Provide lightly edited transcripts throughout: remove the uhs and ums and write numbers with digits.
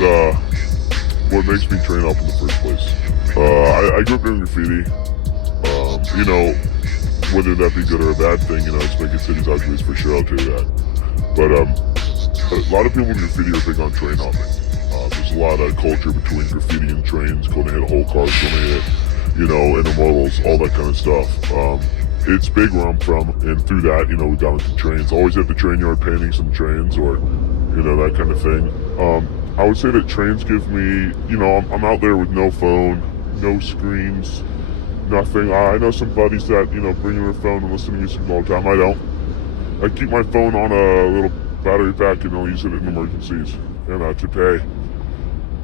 what makes me train up in the first place? I grew up doing graffiti. You know, whether that be good or a bad thing, you know, it's making cities ugly for sure, I'll tell you that. But a lot of people in graffiti are big on train hopping. There's a lot of culture between graffiti and trains, going to hit whole cars, going to hit, you know, intermodals, all that kind of stuff. It's big where I'm from, and through that, you know, we got into trains. Always at the train yard painting some trains or, you know, that kind of thing. I would say that trains give me, you know, I'm out there with no phone, no screens, nothing. I know some buddies that, you know, bring their phone and listen to music all the time. I don't. I keep my phone on a little battery pack and only use it in emergencies and to pay.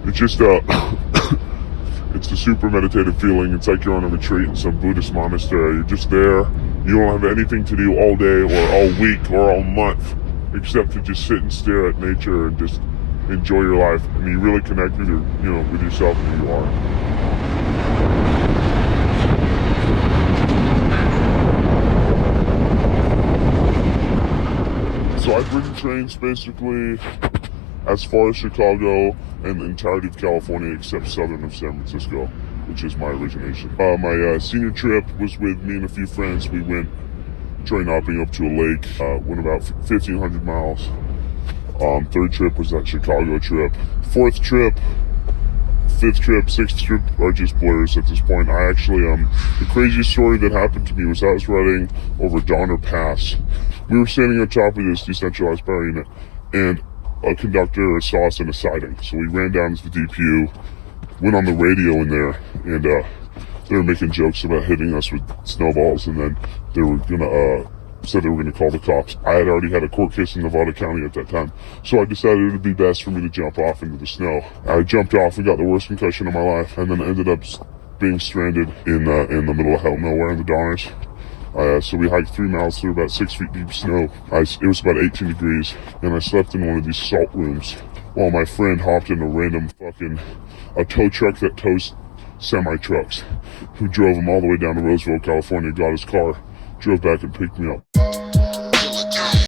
It's just it's a super meditative feeling. It's like you're on a retreat in some Buddhist monastery. You're just there. You don't have anything to do all day or all week or all month except to just sit and stare at nature and just enjoy your life. And you really connect with your, you know, with yourself and who you are. So I've ridden trains basically as far as Chicago and the entirety of California except southern of San Francisco, which is my origination. My senior trip was with me and a few friends. We went train hopping up to a lake, went about 1,500 miles. Third trip was that Chicago trip. Fourth trip, fifth trip, sixth trip are just blurs at this point. I actually, the craziest story that happened to me was I was riding over Donner Pass. We were standing on top of this decentralized power unit, and a conductor saw us in a siding. So we ran down to the DPU, went on the radio in there, and they were making jokes about hitting us with snowballs, and then they were gonna, said they were gonna call the cops. I had already had a court case in Nevada County at that time, so I decided it would be best for me to jump off into the snow. I jumped off and got the worst concussion of my life, and then ended up being stranded in the middle of hell nowhere in the Donners. So we hiked 3 miles through about 6 feet deep snow. It was about 18 degrees, and I slept in one of these salt rooms while my friend hopped in a tow truck that tows semi-trucks, who drove him all the way down to Roseville, California, got his car, drove back and picked me up.